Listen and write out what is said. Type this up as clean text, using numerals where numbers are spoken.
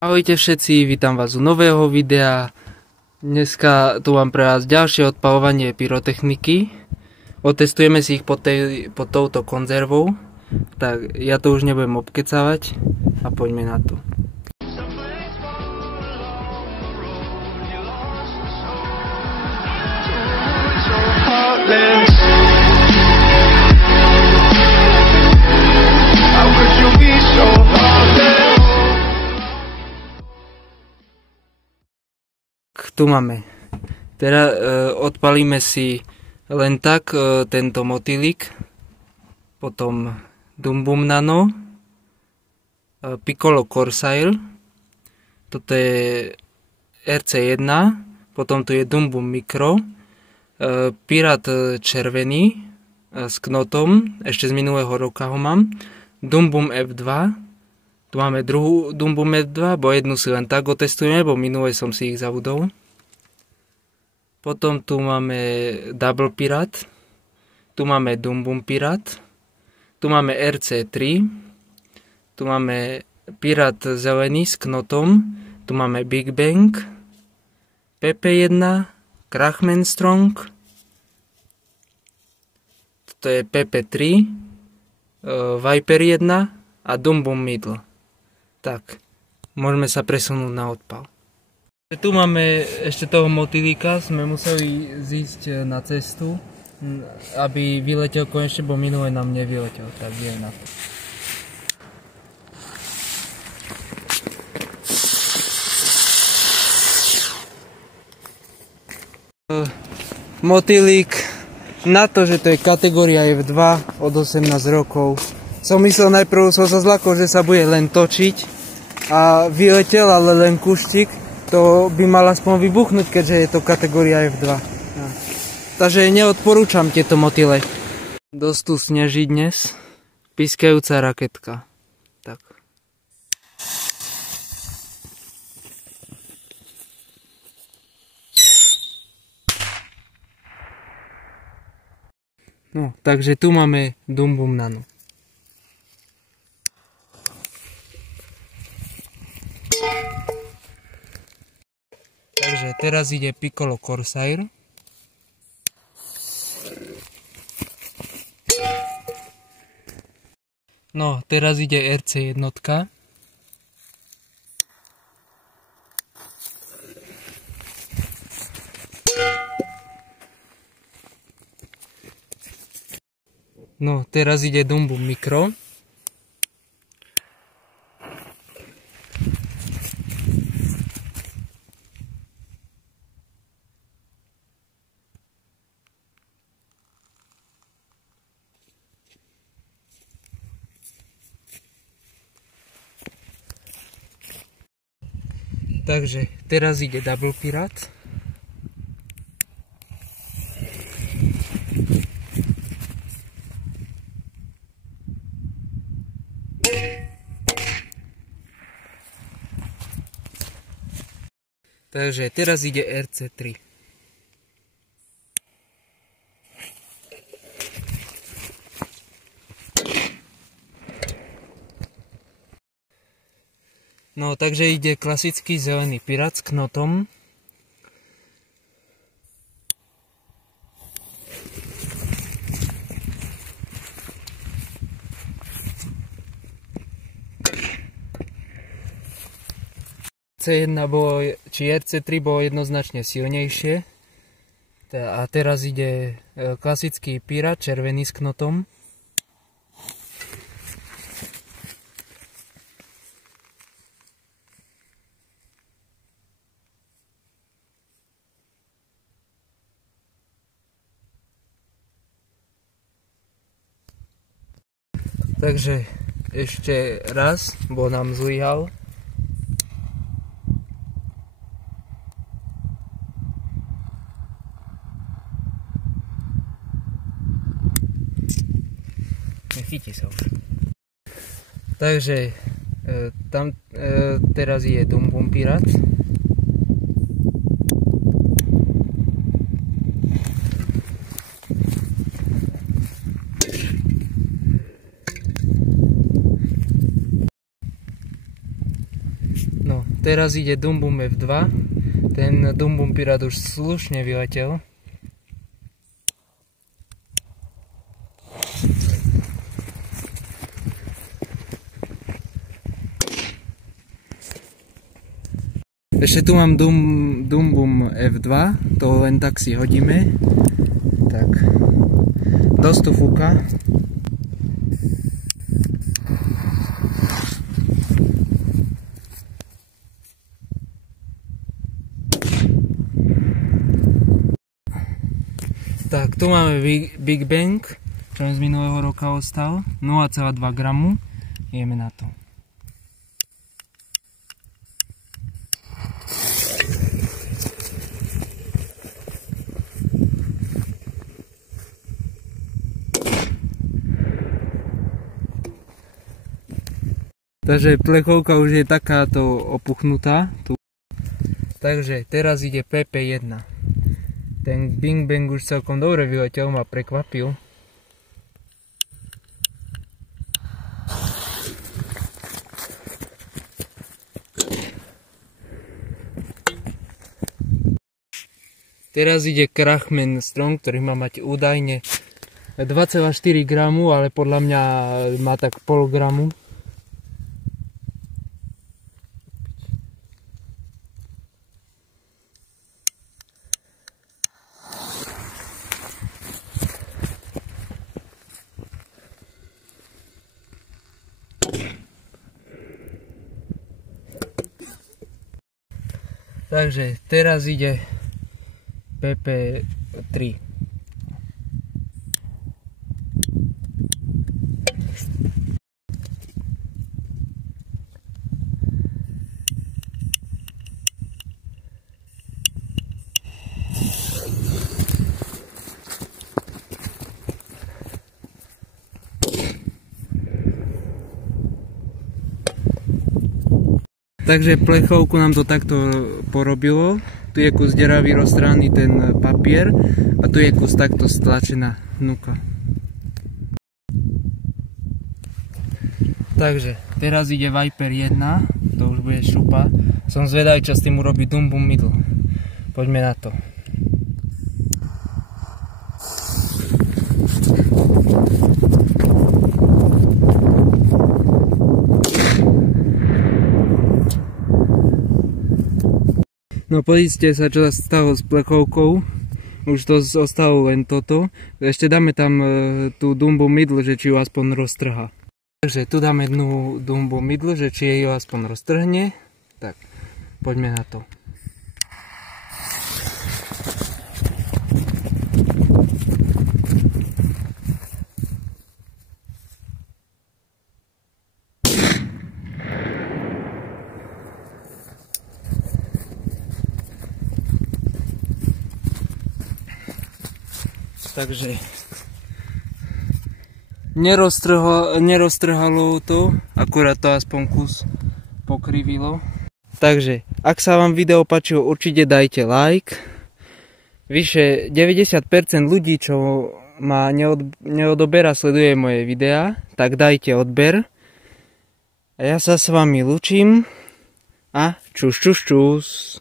Ahojte všetci, vítam vás u nového videa. Dneska tu mám pre vás ďalšie odpaľovanie pyrotechniky. Otestujeme si ich pod touto konzervou. Tak ja to už nebudem obkecávať a poďme na to. Tu máme. Teraz odpalíme si len tak tento motýlik, potom Dumbum Nano, Piccolo Corsair, toto je RC1, potom tu je Dumbum Micro, Pirát červený s knotom, ešte z minulého roka ho mám, Dumbum F2, tu máme druhú Dumbum F2, bo jednu si len tak otestujeme, bo minulé som si ich zabudol. Potom tu máme Double Pirát, tu máme Dumbum Pirát, tu máme RC3, tu máme Pirát zelený s knotom, tu máme Big Bang, PP1, Krachman Strong, toto je PP3, Viper 1 a Dumbum Middle. Tak, môžeme sa presunúť na odpal. Tu máme ešte toho motýlika, sme museli zísť na cestu, aby vyletel konečne, bo minule nám nevyletel, tak je na to. Motýlik, na to, že to je kategória F2 od 18 rokov. Som myslel najprv, som sa zlakol, že sa bude len točiť a vyletel, ale len kuštík. To by mal aspoň vybuchnúť, keďže je to kategória F2. Takže neodporúčam tieto motýle. Dosť tu sneží dnes. Pískajúca raketka. Tak. No, takže tu máme Dumbum Nano. Takže teraz ide Piccolo Corsair. No, teraz ide RC1. No, teraz ide Dumbum Micro. Takže teraz ide Double Pirát. Takže teraz ide RC3. No, takže ide klasický zelený pirát s knotom. RC1 bolo, či RC3 bolo jednoznačne silnejšie. A teraz ide klasický pirát červený s knotom. Takže ešte raz, bo nám zlyhal. Nechytí sa už. Takže tam teraz je Dumbum Pirát. No, No, teraz ide Dumbum F2. Ten Dumbum Pirát už slušne vyletel. Ešte tu mám Dumbum F2, to len tak si hodíme. Tak, dosť tu fúka. Tak, tu máme Big Bang, čo z minulého roka ostal, 0,2 gramu. Ideme na to. Takže plechovka už je takáto opuchnutá. Takže teraz ide PP1. Ten Big Bang už celkom dobre vyletel, ma prekvapil. Teraz ide Krachmen Strong, ktorý má mať údajne 2,4 gramu, ale podľa mňa má tak pol gramu. Takže teraz ide PP3. Takže plechovku nám to takto porobilo. Tu je kus deravý roztrhaný ten papier a tu je kus takto stlačená hnuka. Takže teraz ide Viper 1, to už bude šupa. Som zvedavý, čo s tým urobí Dumbum Middle. Poďme na to. No pozrite sa, čo sa stalo s plechovkou. Už to ostalo len toto. Ešte dáme tam tú Dumbum Middle, že či ju aspoň roztrhá. Takže tu dáme jednu Dumbum Middle, že či jej ju aspoň roztrhne. Tak, poďme na to. Takže neroztrhalo to, akurát to aspoň kus pokrivilo. Takže, ak sa vám video páčilo, určite dajte like. Vyše 90% ľudí, čo ma neodoberá, sleduje moje videá, tak dajte odber. A ja sa s vami lúčim a čus čus čus.